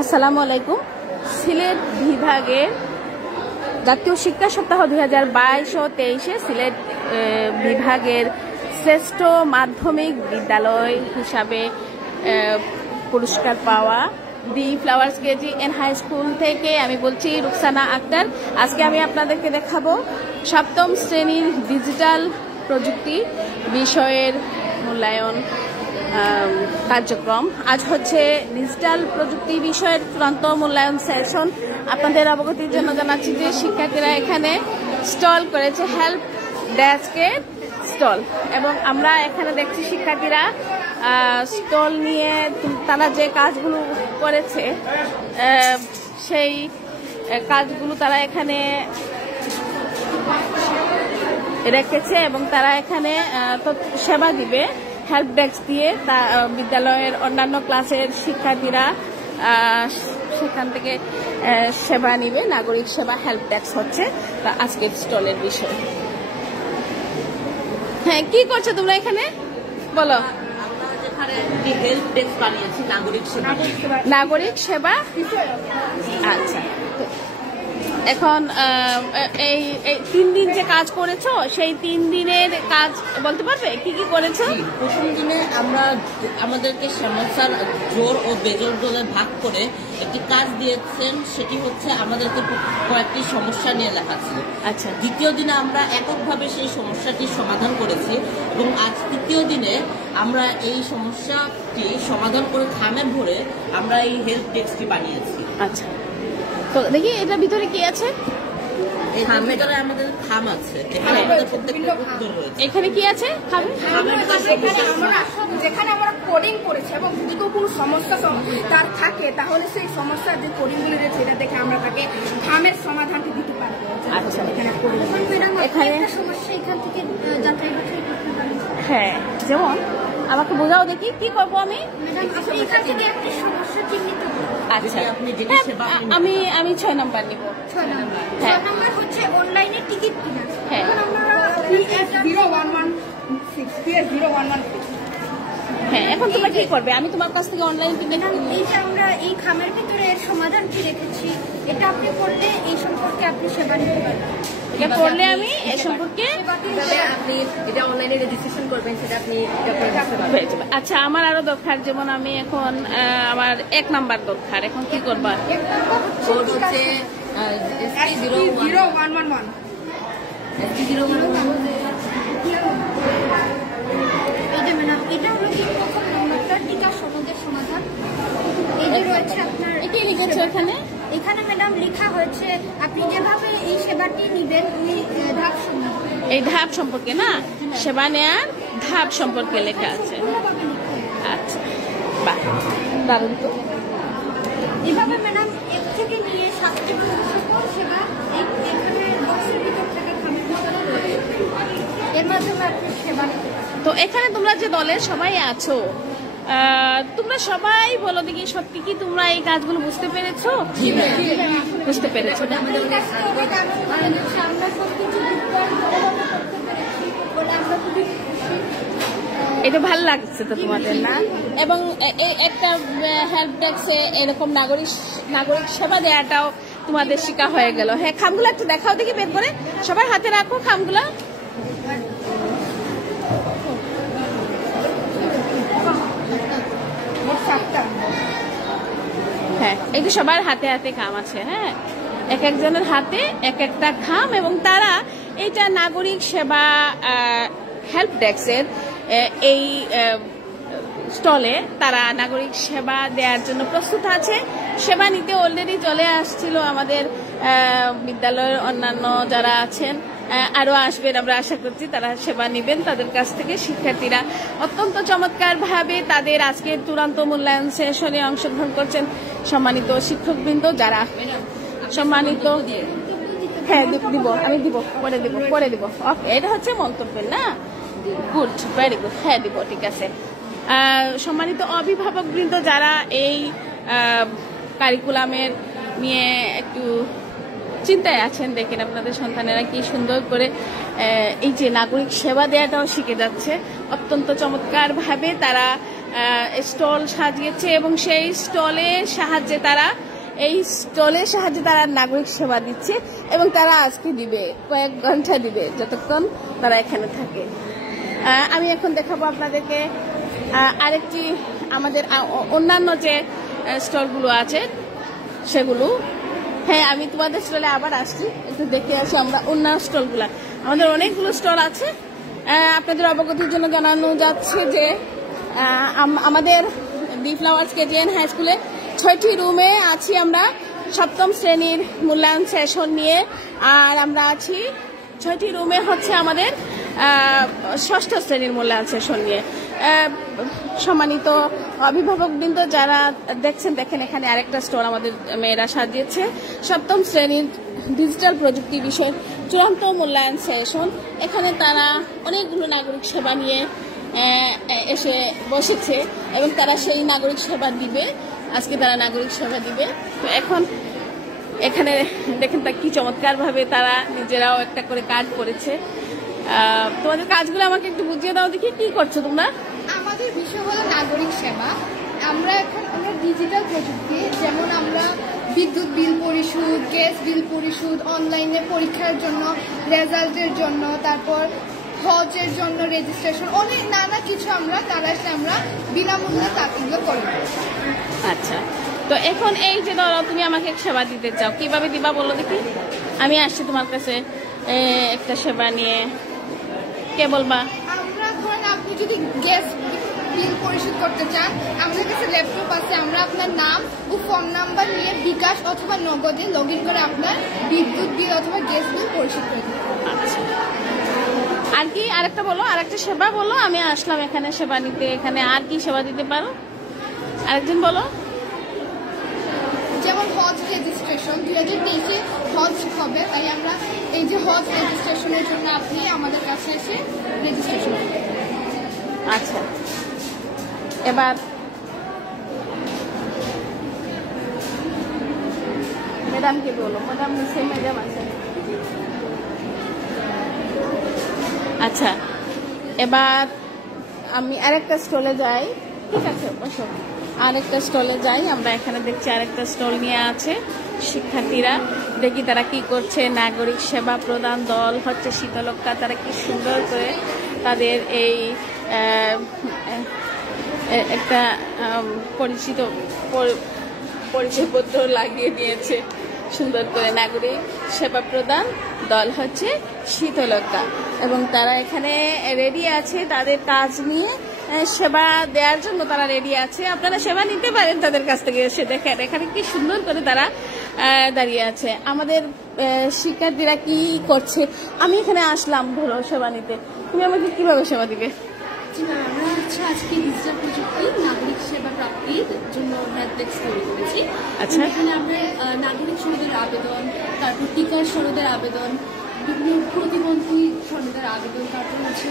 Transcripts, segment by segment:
আসসালামু আলাইকুম। সিলেট বিভাগের জাতীয় শিক্ষা সপ্তাহ 2022 ও 23 সিলেট বিভাগের শ্রেষ্ঠ মাধ্যমিক বিদ্যালয় হিসাবে পুরস্কার পাওয়া the flowers KG and high school থেকে আমি বলছি রুকসানা আক্তার। আজকে আমি আপনাদেরকে দেখাবো সপ্তম শ্রেণীর ডিজিটাল প্রযুক্তি বিষয়ের মূল্যায়ন কার্যক্রম। আজ হচ্ছে ডিজিটাল প্রযুক্তি বিষয়ের চূড়ান্ত মূল্যায়ন সেশন। আপনাদের অবগতির জন্য জানাচ্ছি যে শিক্ষার্থীরা এখানে স্টল করেছে, হেল্প ডেস্কের স্টল, এবং আমরা এখানে দেখছি শিক্ষার্থীরা স্টল নিয়ে তারা যে কাজগুলো করেছে সেই কাজগুলো তারা এখানে রেখেছে এবং তারা এখানে সেবা দিবে হেল্প ডেস্ক দিয়ে। বিদ্যালয়ের অন্যান্য ক্লাসের শিক্ষার্থীরা সেখান থেকে সেবা নিবে। নাগরিক সেবা হেল্প ডেস্ক হচ্ছে আজকের স্টলের বিষয়। হ্যাঁ, কি করছো তোমরা এখানে বলো? নাগরিক সেবা। আচ্ছা, এখন এই 3 দিন যে কাজ করেছো সেই 3 দিনের কাজ বলতে পারবে কি কি করেছো? প্রথম দিনে আমরা আমাদেরকে সমস্যার জোর ও বেজোর জোরে ভাগ করে একটি কাজ দিয়েছেন, সেটি হচ্ছে আমাদেরকে কয়েকটি সমস্যা নিয়ে লেখা ছিল। আচ্ছা, দ্বিতীয় দিনে আমরা এককভাবে সেই সমস্যাটির সমাধান করেছি এবং আজ তৃতীয় দিনে আমরা এই সমস্যাটি সমাধান করে খামে ভরে আমরা এই হেল্প ডেস্কটি বানিয়েছি। আচ্ছা, তো দেখি এটার ভিতরে কি আছে। ভিতরে আমাদের খাম আছে, এখানে আমাদের প্রত্যেকটা উত্তর রয়েছে। এখানে কি আছে? যেখানে আমরা কোডিং করেছি এবং যদি কোনো সমস্যা তার থাকে তাহলে সেই সমস্যার যে কোডিংগুলো রয়েছে এটা দেখে আমরা তাকে খামের সমাধানটি দিতে পারবো। আচ্ছা, এখানে সমস্যা এখান থেকে যাচাই বাছাই করতে পারি। হ্যাঁ, যেমন আমাকে বোঝাও দেখি কি করবো আমি। এখান থেকে একটি সমস্যা চিহ্নিত করব। আচ্ছা, আমি 6 নাম্বার নিব। 6 নাম্বার হচ্ছে অনলাইনে টিকিট কিনা। হ্যাঁ, হ্যাঁ, এখন তোমরা কি করবে? আমি তোমার কাছ থেকে অনলাইন টিকিট। এই যে আমরা এই খামের ভিতরে এর সমাধানটি রেখেছি, এটা আপনি করলে এই সম্পর্কে আপনি সেবা নিতে পারবেন। এটা করলে আমি এ সম্পর্কে আপনি এটা অনলাইনে রেজিস্ট্রেশন করবেন, সেটা আপনি হয়ে যাবে। আচ্ছা, আমার আরো দরকার, যেমন আমি এখন আমার 1 নাম্বার দরকার, এখন কি করবা? হচ্ছে ST0111 এটা ম্যাডাম, এটা হলো কি প্রথম নম্বরটা টিকা সনদের সমাধান। এই যে রয়েছে আপনার এটি লিখেছো এখানে। এখানে ম্যাডাম লেখা হয়েছে আপনি যেভাবে এই সেবাটি নেবেন ওই ধাপ সম্পর্কে। এই ধাপ সম্পর্কে না, সেবা নেওয়ার ধাপ সম্পর্কে লেখা আছে। আচ্ছা, বাহ, দারুণ তো। এভাবে ম্যাডাম 1 থেকে নিয়ে 7টি পর্যন্ত সেবা এখানে বক্সের ভিতর থেকে খামের ভিতরে রয়েছে, এর মাধ্যমে আপনি সেবা নিতে পারেন। তো এখানে তোমরা যে দলের সবাই আছো, তোমরা সবাই বলো দেখি, সত্যি কি তোমরা এই কাজগুলো বুঝতে পেরেছো? বুঝতে পেরেছো? এটা ভালো লাগছে তো তোমাদের, না? এবং একটা হেল্প ডেস্কে এরকম নাগরিক সেবা দেওয়াটাও তোমাদের শিক্ষা হয়ে গেল। হ্যাঁ, খামগুলো একটু দেখাও দেখি, বের করে সবার হাতে রাখো খামগুলো। হ্যাঁ, এই যে সবার হাতে হাতে খাম আছে। হ্যাঁ, এক একজনের হাতে এক একটা খাম, এবং তারা এইটা নাগরিক সেবা হেল্প ডেস্কের এই স্টলে তারা নাগরিক সেবা দেওয়ার জন্য প্রস্তুত আছে। সেবা নিতে অলরেডি চলে আসছিল আমাদের বিদ্যালয়ের অন্যান্য যারা আছেন, আরো আসবেন আমরা আশা করছি, তারা সেবা নিবেন। তাদের কাছ থেকে শিক্ষার্থীরা অত্যন্ত চমৎকার ভাবে তাদের আজকের চূড়ান্ত মূল্যায়ন সেশনে অংশগ্রহণ করছেন। সম্মানিত শিক্ষকবৃন্দ যারা সম্মানিত, হ্যাঁ দিব, আমি দিব, পরে দিব। ওকে, এটা হচ্ছে মন্তব্য না? Good, very good. হ্যাঁ দিব, ঠিক আছে। সম্মানিত অভিভাবকবৃন্দ যারা এই কারিকুলামের নিয়ে একটু চিন্তায় আছেন, দেখেন আপনাদের সন্তানেরা কি সুন্দর করে এই যে নাগরিক সেবা দেওয়াটাও শিখে যাচ্ছে। অত্যন্ত চমৎকার ভাবে তারা স্টল সাজিয়েছে এবং সেই স্টলের সাহায্যে তারা নাগরিক সেবা দিচ্ছে এবং তারা আজকে দিবে, কয়েক ঘন্টা দিবে, যতক্ষণ তারা এখানে থাকে। আমি এখন দেখাবো আপনাদেরকে আরেকটি আমাদের অন্যান্য যে স্টলগুলো আছে সেগুলো। হ্যাঁ, আমি তোমাদের স্টলে আবার আসছি, একটু দেখে আসি আমরা অন্যান্য স্টলগুলা। আমাদের অনেকগুলো স্টল আছে। আপনাদের অবগতির জন্য জানানো যাচ্ছে যে আমাদের দি ফ্লাওয়ার্স কেজিএন হাই স্কুলে 6টি রুমে আছি আমরা সপ্তম শ্রেণীর মূল্যায়ন সেশন নিয়ে, আর আমরা আছি 6টি রুমে হচ্ছে আমাদের ষষ্ঠ শ্রেণীর মূল্যায়ন সেশন নিয়ে। সম্মানিত অভিভাবকবৃন্দ যারা দেখছেন, দেখেন এখানে আরেকটা স্টল আমাদের মেয়েরা সাজিয়েছে, সপ্তম শ্রেণীর ডিজিটাল প্রযুক্তি বিষয়ের চূড়ান্ত মূল্যায়ন সেশন। এখানে তারা অনেকগুলো নাগরিক সেবা নিয়ে এসে বসেছে এবং তারা সেই নাগরিক সেবা দিবে, আজকে তারা নাগরিক সেবা দিবে। তো এখন এখানে দেখেন তা কি চমৎকারভাবে তারা নিজেরাও একটা করে কাজ করেছে। তোমাদের কাজগুলো আমাকে একটু বুঝিয়ে দাও দেখি, কি করছো তোমরা? আমাদের বিষয় হলো নাগরিক সেবা। আমরা ডিজিটাল প্রযুক্তি, যেমন আমরা বিদ্যুৎ বিল পরিশোধ, গ্যাস বিল পরিশোধ, অনলাইনে পরীক্ষার জন্য, রেজাল্টের জন্য, তারপর হজের জন্য রেজিস্ট্রেশন, অনেক নানা কিছু আমরা বিনামূল্যে কাজগুলো করি। আচ্ছা, তো এখন এই যে ধরো তুমি আমাকে সেবা দিতে চাও, কিভাবে দিবা বলো দেখি? আমি আসছি তোমার কাছে একটা সেবা নিয়ে, কে বলবা? আমরা ধরেন আপনি যদি গ্যাস বিল পরিশোধ করতে চান, আমাদের কাছে ল্যাপটপ আছে, আমরা আপনার নাম ও ফোন নাম্বার নিয়ে বিকাশ অথবা নগদে লগ ইন করে আপনার বিদ্যুৎ বিল অথবা গ্যাস বিল পরিশোধ করে দিই। আচ্ছা, আর কি আরেকটা বলো, আরেকটা সেবা বলো। আমি আসলাম এখানে সেবা নিতে, এখানে আর কি সেবা দিতে পারো আরেকজন বলো? যেমন হজ রেজিস্ট্রেশন 2023-এ হজ হবে, তাই আমরা এই যে হজ রেজিস্ট্রেশনের জন্য আপনি আমাদের কাছে এসে রেজিস্ট্রেশন করবেন। আচ্ছা, এবার ম্যাডামকে বলো, ম্যাডাম নিশ্চয়ই ম্যাডাম আছে। আচ্ছা, এবার আমি আরেকটা স্টলে যাই। ঠিক আছে, বসো। আরেকটা স্টলে যাই আমরা। এখানে দেখছি আরেকটা স্টল নিয়ে আছে শিক্ষার্থীরা, দেখি তারা কি করছে। নাগরিক সেবা প্রদান দল হচ্ছে শীতলক্ষা, তারা কি সুন্দর করে তাদের এই একটা পরিচয়পত্র লাগিয়ে দিয়েছে সুন্দর করে। নাগরিক সেবা প্রদান দল হচ্ছে শীতলক্ষা এবং তারা এখানে রেডি আছে তাদের কাজ নিয়ে সেবা দেওয়ার জন্য। তারা রেডি আছে, আপনারা সেবা নিতে পারেন তাদের কাছ থেকে এসে। দেখেন এখানে কি সুন্দর করে তারা দাঁড়িয়ে আছে। আমাদের শিক্ষার্থীরা কি করছে, আমি এখানে আসলাম ধরো সেবা নিতে, তুমি আমাকে কিভাবে সেবা দিবে? আমরা হচ্ছে আজকে ডিজিটাল প্রযুক্তি নাগরিক সেবা প্রাপ্তির জন্য হেল্প ডেস্ক তৈরি করেছি। আচ্ছা, এখানে আমরা নাগরিক সনদের আবেদন, তারপর টিকার সনদের আবেদন, বিভিন্ন প্রতিবন্ধী সনদের আবেদন, তারপর হচ্ছে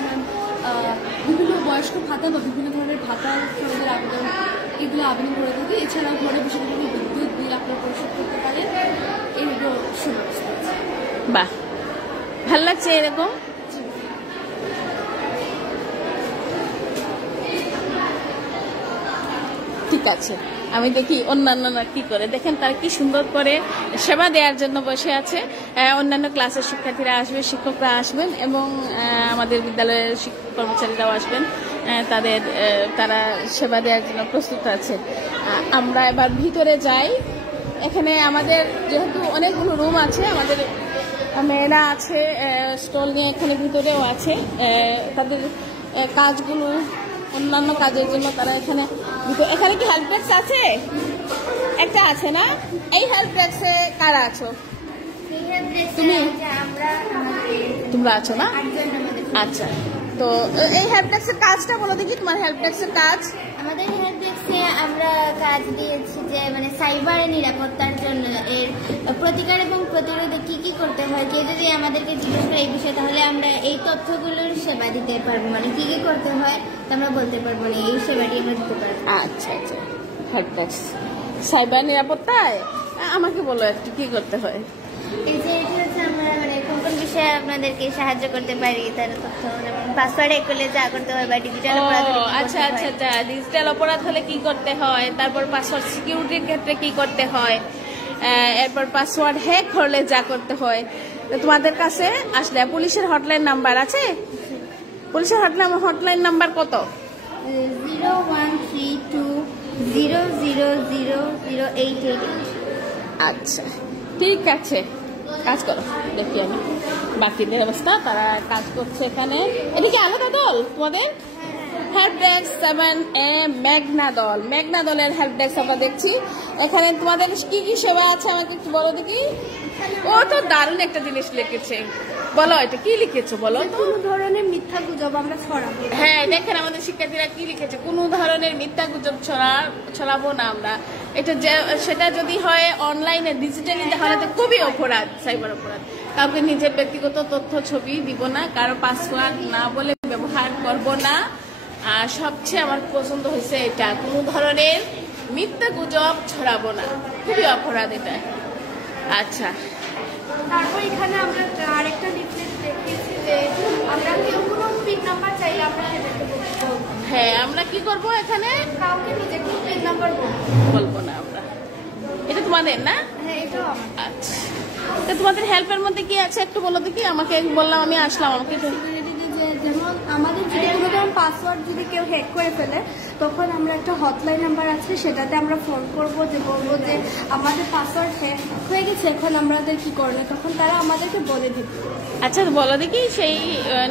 বিভিন্ন বয়স্ক ভাতা বা বিভিন্ন ধরনের ভাতার সনদের আবেদন, এগুলো আবেদন করে থাকি। এছাড়াও ঘরে বসে বিভিন্ন বিদ্যুৎ বিল আপনারা পরিশোধ করতে পারেন, এইগুলো সুব্যবস্থা আছে। বাহ, ভাল লাগছে এরকম। ঠিক আছে, আমি দেখি অন্যান্যরা কি করে। দেখেন তারা কি সুন্দর করে সেবা দেওয়ার জন্য বসে আছে। অন্যান্য ক্লাসের শিক্ষার্থীরা আসবে, শিক্ষকরা আসবেন এবং আমাদের বিদ্যালয়ের শিক্ষক কর্মচারীরাও আসবেন। তারা সেবা দেওয়ার জন্য প্রস্তুত আছে। আমরা এবার ভিতরে যাই। এখানে আমাদের যেহেতু অনেকগুলো রুম আছে, আমাদের মেয়েরা আছে স্টল নিয়ে, এখানে ভিতরেও আছে। তাদের কাজগুলো অন্যান্য কাজের জন্য তারা এখানে কি হেল্প ডেস্ক আছে? একটা আছে না? এই হেল্প ডেস্কে কারা আছো? তোমরা আছো না? আচ্ছা, তো এই হেল্প ডেস্কের কাজটা বলো দেখি, তোমার হেল্প ডেস্কের কাজ। আমাদের হেল্প ডেস্কে আমরা কাজ দিয়েছি যে মানে সাইবার নিরাপত্তার জন্য এর প্রতিকার এবং প্রতিরোধে কি কি করতে হয়, কেউ যদি আমাদেরকে জিজ্ঞেস করে এই বিষয়ে, তাহলে আমরা এই তথ্যগুলোর সেবা দিতে পারবো। মানে কি কি করতে হয় তা আমরা বলতে পারবো না, এই সেবাটি আমরা দিতে পারবো। আচ্ছা আচ্ছা, হেল্প ডেস্ক সাইবার নিরাপত্তায় আমাকে বলো একটু কি করতে হয়। এই যে এটা হচ্ছে আমরা মানে কোন কোন বিষয়ে এসে আপনাদেরকে সাহায্য করতে পারি। তার তথ্য যেমন পাসওয়ার্ড হ্যাক করলে যা করতে হয় বা ডিজিটাল অপরাধ হলে কি আচ্ছা করতে আচ্ছা হয়। আচ্ছা, ডিজিটাল অপরাধ হলে কি করতে হয়, তারপর পাসওয়ার্ড সিকিউরিটির ক্ষেত্রে কি করতে হয়, এরপর পাসওয়ার্ড হ্যাক হলে যা করতে হয়। তো তোমাদের কাছে আসলে পুলিশের হটলাইন নাম্বার আছে? পুলিশের হটলাইন নাম্বার কত? 0132000088। আচ্ছা ঠিক আছে, কাজ করো, দেখি আমি বাকিদের অবস্থা। তারা কাজ করছে এখানে। এটা কি আলাদা দল তোমাদের? হেল্প ডেস্ক 7A মেঘনা দল, মেঘনা দলের হেল্প ডেস্ক আমরা দেখছি। এখানে তোমাদের কি কি সেবা আছে আমাকে একটু বলো দেখি। ও তো দারুণ একটা জিনিস লিখেছে, বলো এটা কি লিখেছো বলো তো। কোনো ধরনের মিথ্যা গুজব আমরা ছড়াবো। হ্যাঁ দেখেন আমাদের শিক্ষার্থীরা কি লিখেছে, কোনো ধরনের মিথ্যা গুজব ছড়াবো না আমরা। এটা সেটা যদি হয় অনলাইনে ডিজিটালি তাহলে তো খুবই অপরাধ, সাইবার অপরাধ। কাউকে নিজের ব্যক্তিগত তথ্য ছবি দিব না, কারো পাসওয়ার্ড না বলে ব্যবহার করব না। আর সবচেয়ে আমার পছন্দ হয়েছে এটা, কোনো ধরনের মিথ্যা গুজব ছড়াবো না, খুবই অপরাধ এটা। আচ্ছা তারপর এখানে আমরা আরেকটা লিফলেট দেখিয়েছি যে আমরা কেউ কোনো পিন নাম্বার চাইলে আমরা সেটাকে বলবো। হ্যাঁ আমরা কি করব এখানে, কাউকে নিজে কোনো পিন নাম্বার বলবো না আমরা। এটা তোমাদের না? হ্যাঁ এটাও আমার। আচ্ছা তো তোমাদের হেল্পের মধ্যে কি আছে একটু বলো দেখি। আমাকে বললাম আমি আসলাম, আমাকে একটু যেমন আমাদের যদি কোনো ধরনের পাসওয়ার্ড যদি কেউ হ্যাক করে ফেলে তখন আমরা একটা হটলাইন নাম্বার আছে, সেটাতে আমরা ফোন করবো যে বলবো যে আমাদের পাসওয়ার্ড হ্যাক হয়ে গেছে, এখন আমাদের কি করণীয়, তখন তারা আমাদেরকে বলে দেবে। আচ্ছা বলো দেখি সেই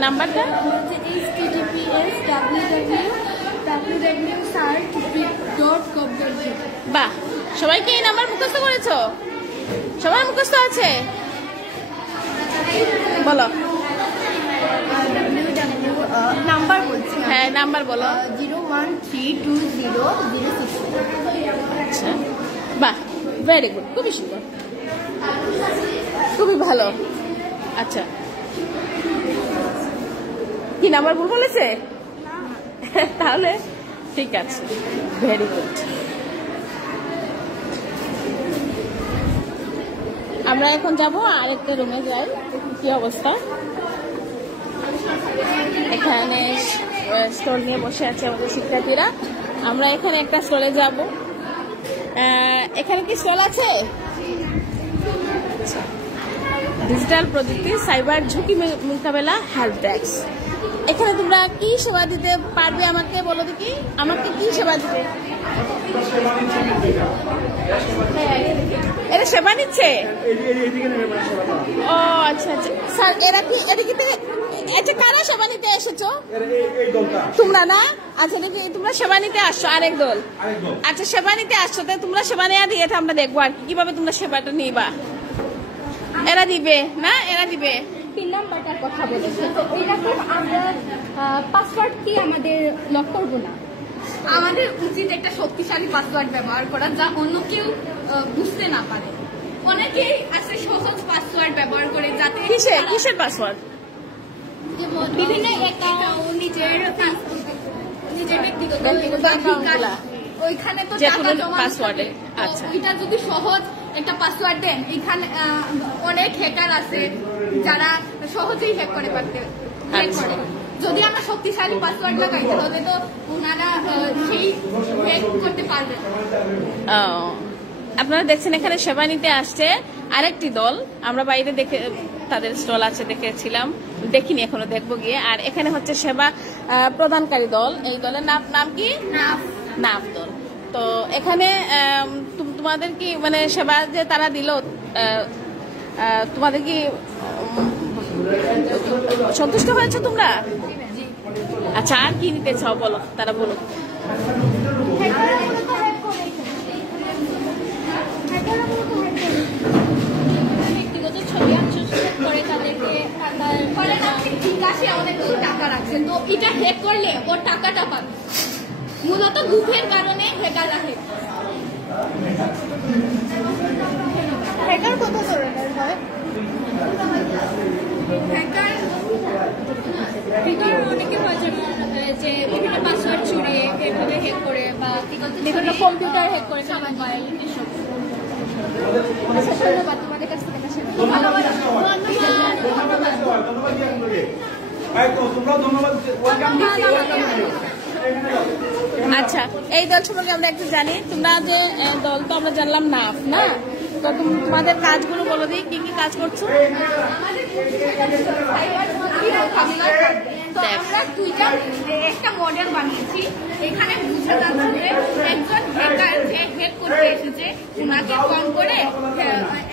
নাম্বারটা। হচ্ছে https://www.search.gov.uk। বাহ, সবাই কি এই নাম্বার মুখস্থ করেছো? সবাই মুখস্থ আছে? বলো নাম্বার বলছি, হ্যাঁ নাম্বার বলো। 01320006। আচ্ছা বাহ, ভেরি গুড, খুবই সুন্দর, খুবই ভালো। আচ্ছা কি নাম্বার ভুল বলেছে? তাহলে ঠিক আছে, ভেরি গুড। আমরা এখন যাব আরেকটা রুমে যাই, কি অবস্থা। এখানে স্টল নিয়ে বসে আছে আমাদের শিক্ষার্থীরা। আমরা এখানে একটা স্টলে যাব। এখানে কি স্টল আছে? ডিজিটাল প্রযুক্তি সাইবার ঝুঁকি মোকাবেলা হেল্প ডেস্ক। এখানে তোমরা কি সেবা দিতে পারবে আমাকে বলো দেখি। আমাকে কি সেবা দিবে? এরা সেবা নিচ্ছে? ও আচ্ছা আচ্ছা স্যার, এরা কি এদিকে আচ্ছা কারা সেবা নিতে এসেছো? তোমরা না? আচ্ছা দেখি তোমরা সেবা নিতে আসছো, আরেক দল। আচ্ছা সেবা নিতে আসছো, তাই তোমরা সেবা নেওয়া দিয়ে আমরা দেখবো আর কিভাবে তোমরা সেবাটা নিবা। এরা দিবে না? এরা দিবে পিন নাম্বারটার কথা বলেছে, তো এরকম আমরা পাসওয়ার্ড কি আমাদের লক করবো না। আমাদের উচিত একটা শক্তিশালী পাসওয়ার্ড ব্যবহার করা, যা অন্য কেউ বুঝতে না পারে। অনেকেই আছে সহজ পাসওয়ার্ড ব্যবহার করে, যাতে কিসের পাসওয়ার্ড? বিভিন্ন অ্যাকাউন্ট, নিজের ব্যক্তিগত অ্যাকাউন্টগুলা, ওইখানে তো যে টাকা কোনো জমা পাসওয়ার্ডে। থাকে। আচ্ছা এটা যদি সহজ একটা পাসওয়ার্ড দেন, এখানে অনেক হ্যাকার আছে যারা সহজেই হ্যাক করে পারতে। যদি আমরা শক্তিশালী পাসওয়ার্ড লাগাই তাহলে তো ওনারা সেই হ্যাক করতে পারবে। আপনারা দেখছেন এখানে সেবা নিতে আসছে আরেকটি দল। আমরা বাইরে দেখে তাদের স্টল আছে দেখেছিলাম, দেখিনি, এখনো দেখবো গিয়ে। আর এখানে হচ্ছে সেবা প্রদানকারী দল। এই দলের নাম কি? নাফ দল। তো এখানে তোমাদের কি মানে সেবা যে তারা দিল, তোমাদের কি সন্তুষ্ট হয়েছে তোমরা? আচ্ছা আর কি নিতে চাও বলো, তারা বলো। ব্যক্তিগত ছবি করে তাদেরকে বিকাশে অনেক টাকা রাখছে, তো এটা হ্যাক করলে ওর টাকাটা পাবে। মূলত গ্রুপের কারণে হ্যাকাররা হ্যাকার কত ধরনের হয়? হ্যাকার অনেকে হয় যে বিভিন্ন পাসওয়ার্ড চুরিয়ে এভাবে হ্যাক করে, বা বিভিন্ন কম্পিউটার হ্যাক করে, মোবাইল এসব। ধন্যবাদ তোমাদের কাছ থেকে। আচ্ছা, এই দল সম্পর্কে আমরা একটু জানি। তোমরা যে দল, তো আমরা জানলাম নাফ না, তো তোমাদের কাজগুলো বলো দিই, কি কি কাজ করছো? আমরা একটা মডেল বানিয়েছি। এখানে বুঝা যাচ্ছে যে একজন হ্যাকার যে হ্যাক করতে এসেছে, ওনাকে কম করে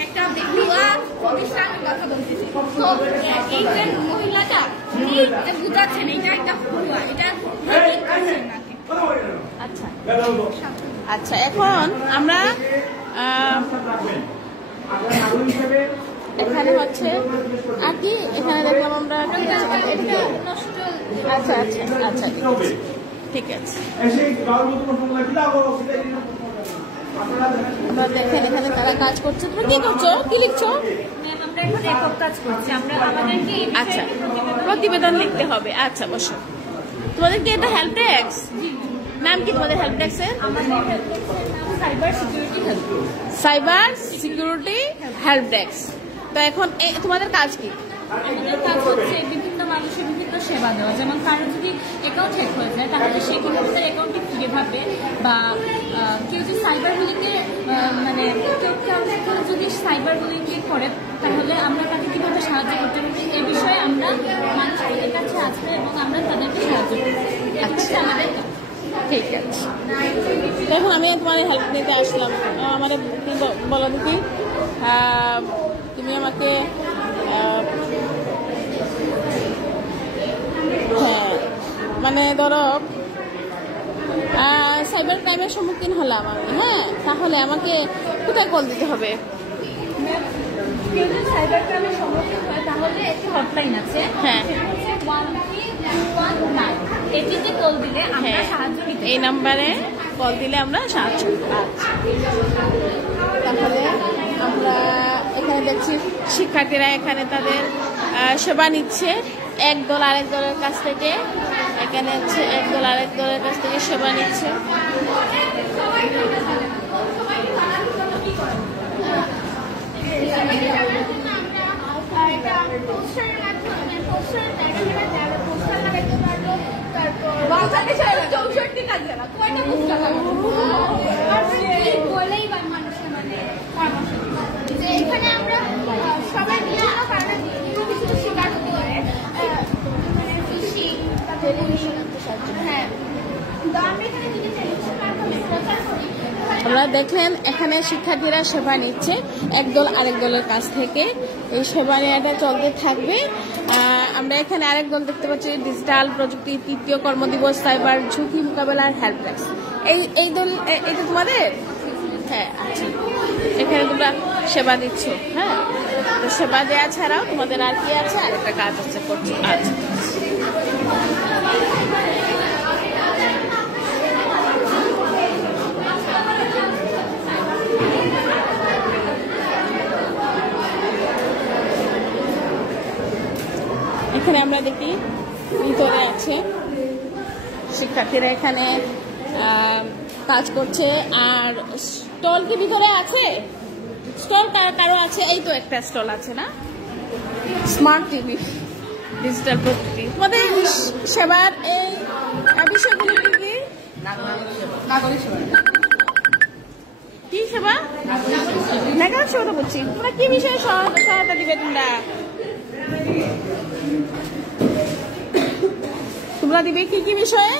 একটা ভুয়া প্রতিষ্ঠানের কথা বলতেছে। তো এই যে মহিলাটা বুঝাচ্ছেন এটা একটা ভুয়া, এটা হ্যাকিং করছেন নাকি। আচ্ছা আচ্ছা, এখন আমরা এখানে হচ্ছে আর কি, এখানে দেখলাম আমরা। আচ্ছা আচ্ছা আচ্ছা, ঠিক আছে। আমরা দেখেন এখানে কারা কাজ করছে। তুমি কি করছো, কি লিখছো? আমরা এখন একক কাজ করছি। আমরা আমাদেরকে আচ্ছা, প্রতিবেদন লিখতে হবে। আচ্ছা, বসো। তোমাদের কি এটা হেল্প ডেস্ক? নাম কি তোমাদের হেল্প ডেস্কের? Cyber security help desk. তো এখন তোমাদের কাজ কি? আমাদের কাজ হচ্ছে বিভিন্ন মানুষের বিভিন্ন সেবা দেওয়া। যেমন কারো যদি অ্যাকাউন্ট হ্যাক হয়ে যায়, তাহলে সে কিভাবে তার অ্যাকাউন্টে ফিরে পাবে, বা কেউ যদি সাইবার বুলিংয়ে মানে কেউ যদি সাইবার বুলিংয়ে করে, তাহলে আমরা তাকে কিভাবে সাহায্য করতে পারি, এ বিষয়ে আমরা মানুষের কাছে আসবো এবং আমরা তাদেরকে সাহায্য করবো। আচ্ছা, আমাদের ঠিক আছে। দেখুন, আমি তোমাদের হেল্প নিতে আসলাম। আমার বলো দেখি, তুমি আমাকে হ্যাঁ, মানে ধরো সাইবার ক্রাইমের সম্মুখীন হলাম আমি, হ্যাঁ, তাহলে আমাকে কোথায় কল দিতে হবে? কেউ যদি সাইবার ক্রাইমের সম্মুখীন হয়, তাহলে একটি হটলাইন আছে, হ্যাঁ, 13219। এটিতে কল দিলে আমরা সাহায্য নিতে, এই নাম্বারে কল দিলে আমরা সাহায্য। আচ্ছা, তাহলে আমরা এখানে দেখছি শিক্ষার্থীরা এখানে তাদের সেবা নিচ্ছে এক দল আরেক দলের কাছ থেকে। এখানে হচ্ছে এক দল আরেক দলের কাছ থেকে সেবা নিচ্ছে। এখানে আমরা সবাই বিভিন্ন কারণে কিছু শিকার হতে পারে, হ্যাঁ। তো আমরা এখানে যদি টেলিভিশন মাধ্যমে প্রচার করি, আমরা দেখলেন এখানে শিক্ষার্থীরা সেবা নিচ্ছে একদল আরেক দলের কাছ থেকে। এই সেবা নেওয়াটা চলতে থাকবে। আমরা এখানে আরেক দল দেখতে পাচ্ছি, ডিজিটাল প্রযুক্তি তৃতীয় কর্মদিবস সাইবার ঝুঁকি মোকাবেলার হেল্প ডেস্ক। এই দল, এটা তোমাদের? হ্যাঁ, আচ্ছা, এখানে তোমরা সেবা দিচ্ছ। হ্যাঁ, তো সেবা দেওয়া ছাড়াও তোমাদের আর কি আছে, আরেকটা কাজ আছে করছো। আচ্ছা, এখানে আমরা দেখি ভিতরে আছে শিক্ষার্থীরা, এখানে কাজ করছে। আর স্টল কি ভিতরে আছে? স্টল কারো আছে? এই তো একটা স্টল আছে না, স্মার্ট টিভি, ডিজিটাল প্রযুক্তি। তোমাদের সেবার এই বিষয়গুলো কি কি? নাগরিক সেবা। কি সেবা? নাগরিক সেবা তো বলছি। তোমরা কি বিষয়ে সহায়তা দিবে? তোমরা দিবে কি কি বিষয়ে?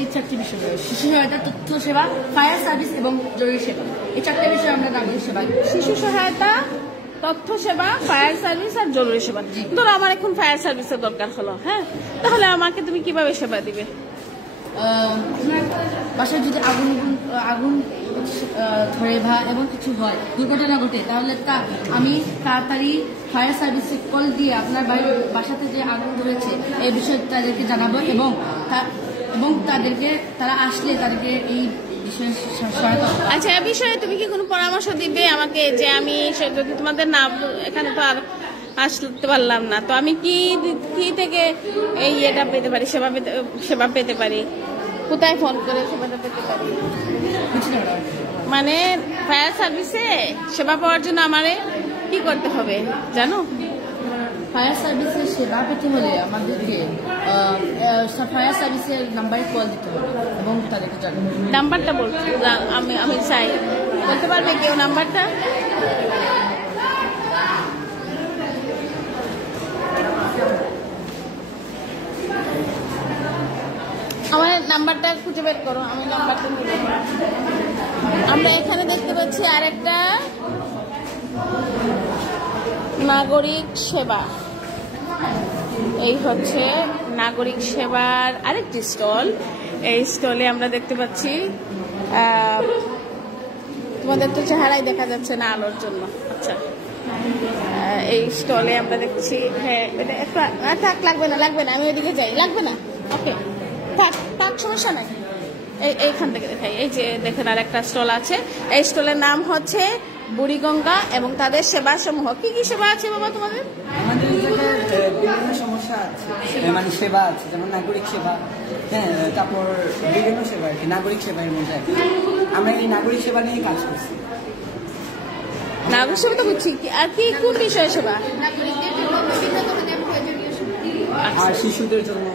এই চারটি বিষয়, শিশু সহায়তা, তথ্য সেবা, ফায়ার সার্ভিস এবং জরুরি সেবা। এই চারটি বিষয়ে আমরা নাগরিক সেবা। শিশু সহায়তা, তথ্য সেবা, ফায়ার সার্ভিস আর জরুরি সেবা। ধরো আমার এখন ফায়ার সার্ভিসের দরকার হলো, হ্যাঁ, তাহলে আমাকে তুমি কিভাবে সেবা দিবে? বাসায় যদি আগুন ধরে বা এমন কিছু হয়, দুর্ঘটনা ঘটে, তাহলে আমি তাড়াতাড়ি ফায়ার সার্ভিসে কল দিয়ে আপনার বাসাতে যে আগুন ধরেছে এই বিষয়ে তাদেরকে জানাবো এবং তারা আসলে তাদেরকে এই বিষয়ে সহায়তা। আচ্ছা, এই বিষয়ে তুমি কি কোনো পরামর্শ দিবে আমাকে, যে আমি যদি তোমাদের নাম এখানে তো আর আসতে পারলাম না, তো আমি কি থেকে এই এটা পেতে পারি, সেবা পেতে পারি? কোথায় ফোন করে সেবাটা পেতে পারি? মানে ফায়ার সার্ভিসে সেবা পাওয়ার জন্য আমারে কি করতে হবে জানো? ফায়ার সার্ভিসের সেবা পেতে হলে আমাদেরকে ফায়ার সার্ভিসের নাম্বারে কল দিতে হবে এবং তাদেরকে জানাতে হবে। নাম্বারটা বলছি, আমি চাই, বলতে পারবে কেউ নাম্বারটা? আমার নাম্বারটা খুঁজে বের করো, আমি নাম্বারটা নিয়ে নেব। আমরা এখানে দেখতে পাচ্ছি আরেকটা নাগরিক সেবা, এই হচ্ছে নাগরিক সেবার আরেকটি স্টল। এই স্টলে আমরা দেখতে পাচ্ছি, তোমাদের তো চেহারাই দেখা যাচ্ছে না আলোর জন্য। আচ্ছা, এই স্টলে আমরা দেখছি, হ্যাঁ থাক, লাগবে না, আমি ওইদিকে যাই, লাগবে না, ওকে থাক, সমস্যা নাই। এইখান থেকে দেখাই, এই যে দেখেন আর একটা স্টল আছে। এই স্টলের নাম হচ্ছে বুড়িগঙ্গা এবং তাদের সেবা সমূহ। কি কি সেবা আছে বাবা তোমাদের? আমাদের বিভিন্ন সমস্যা আছে, মানে সেবা আছে, যেমন নাগরিক সেবা, হ্যাঁ, তারপর বিভিন্ন সেবা আর কি, নাগরিক সেবার মধ্যে আমরা এই নাগরিক সেবা নিয়ে কাজ করছি। নাগরিক সেবা তো বুঝছি, আর কি কোন বিষয়ে সেবা? নাগরিকদের জন্য বিভিন্ন ধরনের প্রয়োজনীয় সেবা। আর শিশুদের জন্য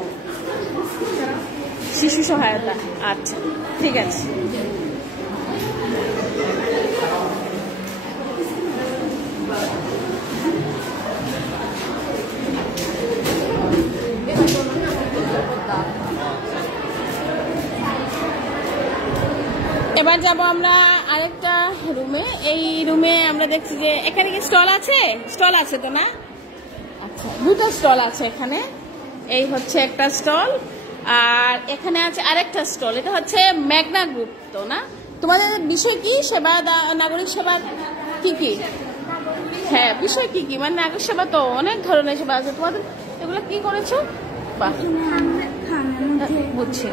শিশু সহায়তা। আচ্ছা, ঠিক আছে। এবার যাব আমরা আরেকটা রুমে। এই রুমে আমরা দেখছি যে এখানে কি স্টল আছে তো না? আচ্ছা, দুটো স্টল আছে এখানে। এই হচ্ছে একটা স্টল, আর এখানে আছে আরেকটা স্টল। এটা হচ্ছে মেঘনা গ্রুপ তো না? তোমাদের বিষয় কি? সেবা, নাগরিক সেবা কি কি? হ্যাঁ, বিষয় কি কি? মানে নাগরিক সেবা তো অনেক ধরনের সেবা আছে, তোমাদের এগুলো কি করেছো? বাহ, বুঝছি।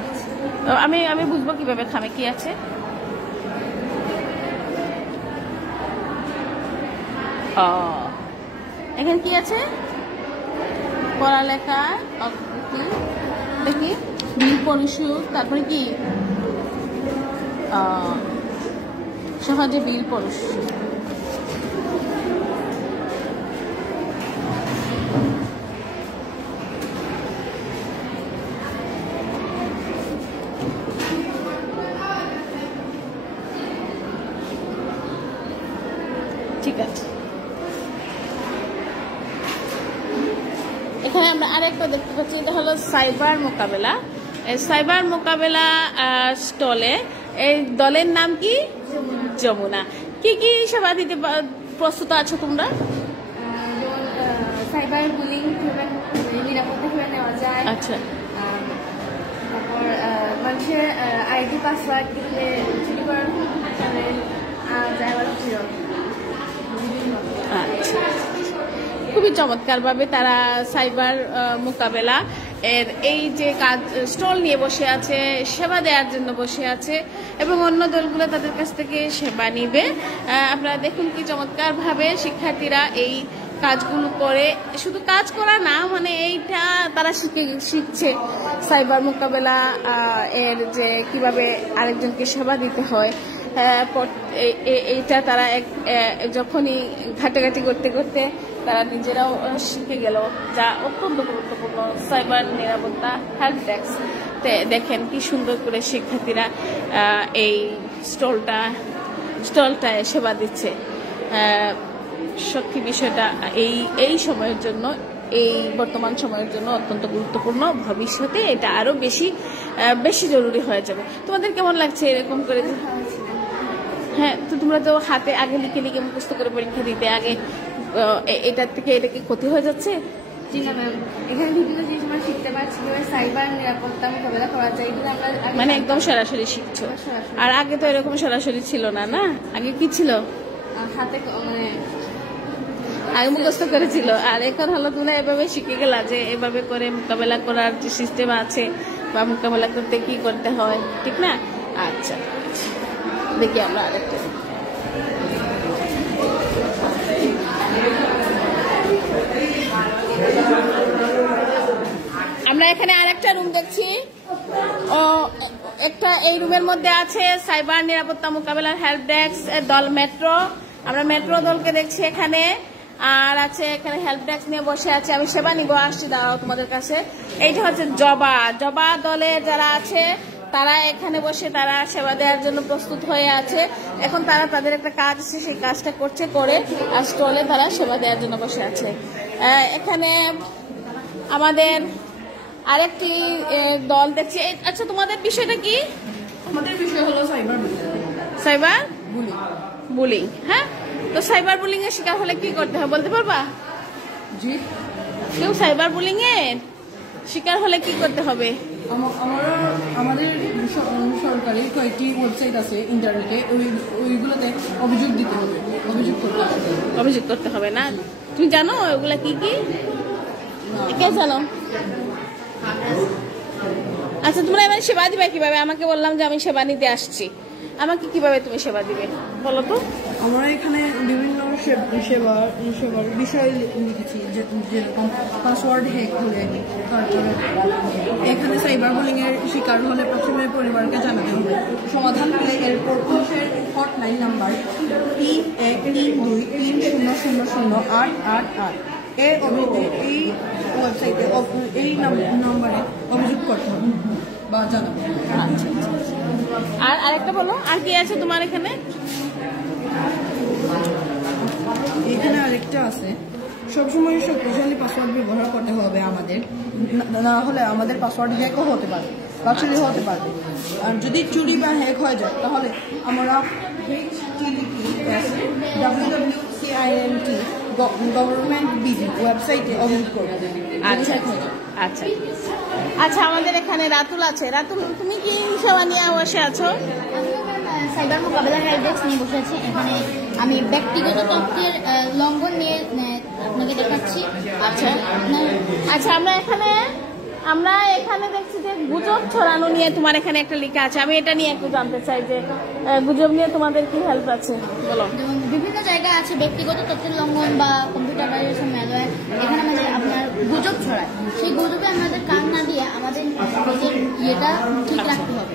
আমি বুঝবো কিভাবে খামে কি আছে? এখানে কি আছে? পড়ালেখা, দেখি বিল পরিশোধ, তারপরে কি সহজে বিল পরিশোধ। ঠিক আছে, এখানে আমরা আরেকটা দেখতে পাচ্ছি, এটা হলো সাইবার মোকাবেলা। সাইবার মোকাবেলা স্টলে এই দলের নাম কি? যমুনা। কি কি সেবা দিতে প্রস্তুত আছো তোমরা? সাইবার বুলিং নিরাপত্তা করে নেওয়া যায়। আচ্ছা, তারপর মানুষের আইডি পাসওয়ার্ড দিতে চুরি করার আচ্ছা, খুবই চমৎকার ভাবে তারা সাইবার মোকাবেলা এর এই যে কাজ স্টল নিয়ে বসে আছে, সেবা দেওয়ার জন্য বসে আছে এবং অন্য দলগুলো তাদের কাছ থেকে সেবা নিবে। আপনারা দেখুন কি চমৎকার ভাবে শিক্ষার্থীরা এই কাজগুলো করে, শুধু কাজ করা না, মানে এইটা তারা শিখছে সাইবার মোকাবেলা এর যে কিভাবে আরেকজনকে সেবা দিতে হয়। এইটা তারা যখনই ঘাটাঘাটি করতে করতে তারা নিজেরাও শিখে গেল, যা অত্যন্ত গুরুত্বপূর্ণ। সাইবার নিরাপত্তা হেল্প ডেস্ক, দেখেন কি সুন্দর করে শিক্ষার্থীরা এই স্টলটায় সেবা দিচ্ছে। সত্যি বিষয়টা এই সময়ের জন্য, এই বর্তমান সময়ের জন্য অত্যন্ত গুরুত্বপূর্ণ। ভবিষ্যতে এটা আরো বেশি জরুরি হয়ে যাবে। তোমাদের কেমন লাগছে এরকম করে? হ্যাঁ, তো তোমরা তো হাতে আগে লিখে মুখস্থ করে পরীক্ষা দিতে, আগে এটার থেকে এটা কি ক্ষতি হয়ে যাচ্ছে? জি না ম্যাম, এখানে বিভিন্ন জিনিস আমরা শিখতে পারছি, সাইবার নিরাপত্তা মোকাবেলা করা যায়, এগুলো আমরা মানে একদম সরাসরি শিখছো। আর আগে তো এরকম সরাসরি ছিল না, না? আগে কি ছিল? হাতে মানে আগে মুখস্থ করেছিল, আর এখন হলো তোমরা এভাবে শিখে গেলা যে এভাবে করে মোকাবেলা করার যে সিস্টেম আছে বা মোকাবেলা করতে কি করতে হয়, ঠিক না? আচ্ছা, দেখি আমরা আরেকটা। আমরা এখানে আরেকটা রুম দেখছি। এই রুমের মধ্যে আছে সাইবার নিরাপত্তা মোকাবেলার হেল্প ডেস্ক দল মেট্রো। আমরা মেট্রো দলকে দেখছি এখানে। আর আছে এখানে হেল্প ডেস্ক নিয়ে বসে আছে। আমি সেবা নিব, আসছি, দাঁড়াও তোমাদের কাছে। এইটা হচ্ছে জবা দলের যারা আছে তারা এখানে বসে তারা সেবা দেওয়ার জন্য প্রস্তুত হয়ে আছে। এখন তারা তাদের একটা কাজ আছে, সেই কাজটা করছে, করে আর স্টলে তারা সেবা দেওয়ার জন্য বসে আছে। এখানে আমাদের আরেকটি দল দেখছি। আচ্ছা, তোমাদের বিষয়টা কি? আমাদের বিষয় হলো সাইবার বুলিং। হ্যাঁ, তো সাইবার বুলিং এর শিকার হলে কি করতে হয় বলতে পারবা? জি, কেউ সাইবার বুলিং এর শিকার হলে কি করতে হবে? আমাদের সরকারি কয়েকটি ওয়েবসাইট আছে ইন্টারনেটে, ওইগুলোতে অভিযোগ দিতে হবে, অভিযোগ করতে হবে না? তুমি জানো ওগুলা কি কি? কে জানো? আচ্ছা, তোমরা এবার সেবা দিবে কিভাবে? আমাকে বললাম যে আমি সেবা নিতে আসছি, আমাকে কিভাবে তুমি সেবা দিবে বলো তো? আমরা এখানে বিভিন্ন সেবার বিষয় লিখেছি, যেরকম পাসওয়ার্ড হ্যাক হলে, তারপরে এখানে সাইবার বুলিং এর শিকার হলে প্রথমে পরিবারকে জানাতে হবে, সমাধান পেলে এরপর পুলিশের হটলাইন নাম্বার 313230000888 এই ওয়েবসাইটে এই নাম্বারে অভিযোগ করতে হবে বা জানাবে। আচ্ছা, আর আরেকটা বলো, আর কি আছে তোমার এখানে? এখানে আরেকটা আছে, সবসময় শক্তিশালী পাসওয়ার্ড ব্যবহার করতে হবে আমাদের, না হলে আমাদের পাসওয়ার্ড হ্যাকও হতে পারে বা চুরি হতে পারে। আর যদি চুরি বা হ্যাক হয়ে যায় তাহলে আমরা WWCINT গভর্নমেন্ট বিডি ওয়েবসাইটে অভিযোগ করব। আচ্ছা, আমাদের এখানে রাতুল আছে। রাতুল, তুমি কি সেবা নিয়ে বসে আছো? সাইবার মোকাবেলা হেল্প ডেস্ক নিয়ে বসে আছি। এখানে আমি ব্যক্তিগত তথ্যের লঙ্ঘন নিয়ে আপনাকে দেখাচ্ছি। আচ্ছা, আমরা এখানে দেখছি যে গুজব ছড়ানো নিয়ে তোমার এখানে একটা লেখা আছে। আমি এটা নিয়ে একটু জানতে চাই যে গুজব নিয়ে তোমাদের কি হেল্প আছে বলো। বিভিন্ন জায়গায় আছে ব্যক্তিগত তথ্যের লঙ্ঘন বা কম্পিউটার ভাইরাসের ম্যালওয়্যার, এখানে আমাদের আপনার গুজব ছড়ায়, সেই গুজবে আমাদের কান না দিয়ে আমাদের ইয়েটা ঠিক রাখতে হবে।